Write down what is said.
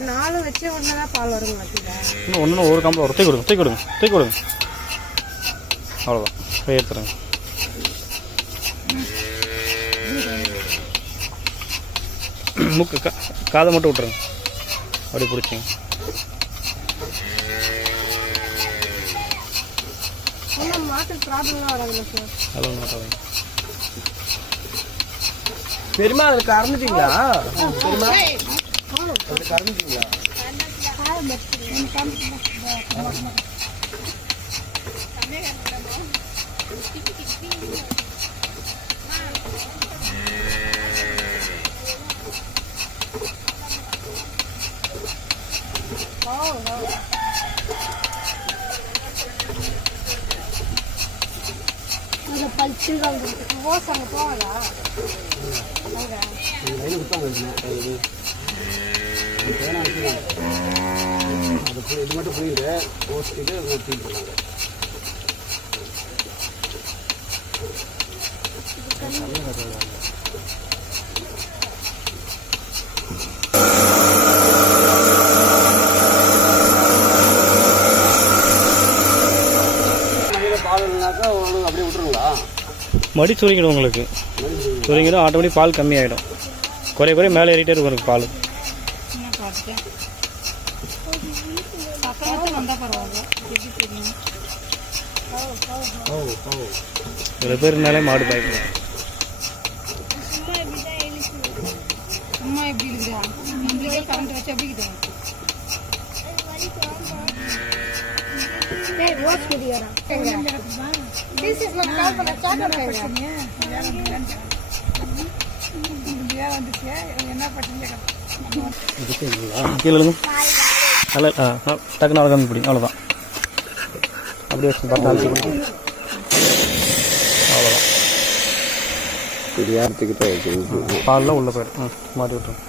4 வச்சு ஒண்ணுதான் பால் வருங்க மாட்டீங்களா? இன்னும் ஒன்று ஒரு காம்பில் ஒரு தூக்கி கொடுங்க அவ்வளோதான் போய் எடுத்துருங்க. மூக்கு காதை மட்டும் விட்டுருங்க, அப்படி பிடிச்சிங்க. மாட்டுக்கு ப்ராப்ளம்லாம் வராதுல்ல சார்? அதெல்லாம் மாட்டாங்க. பெருமா அது கறந்துட்டீங்களா? பெருமா அது கறந்துட்டீங்களா? பல்ச்சு ஓஸ் அங்கே போவாதா? இது மட்டும் புரியுது. ஓசிட்டு ஃபீல் பண்ணாங்க. பால்னாக்கா அப்படியே விட்டுருங்களா? மடி சுருங்கிடும் உங்களுக்கு, சுருங்கிடும் ஆட்டோமேட்டிக் பால் கம்மியாகிடும். குறைய மேலே ஏறிட்டே இருக்கும் உங்களுக்கு பால். சில பேருனாலே மாடு பாய்க்கும். அம்மா எப்படி இருக்குதா? நம்மளுக்கே கரண்ட் வச்சு எப்படி இருக்குது? கீழே நல்லா டக்குன்னு அழகாம பிடிக்கும். அவ்வளோதான், அப்படியே வச்சு பார்த்தா அவ்வளோதான். பால்லாம் உள்ளே போயிடும். மாட்டி விட்டுரும்.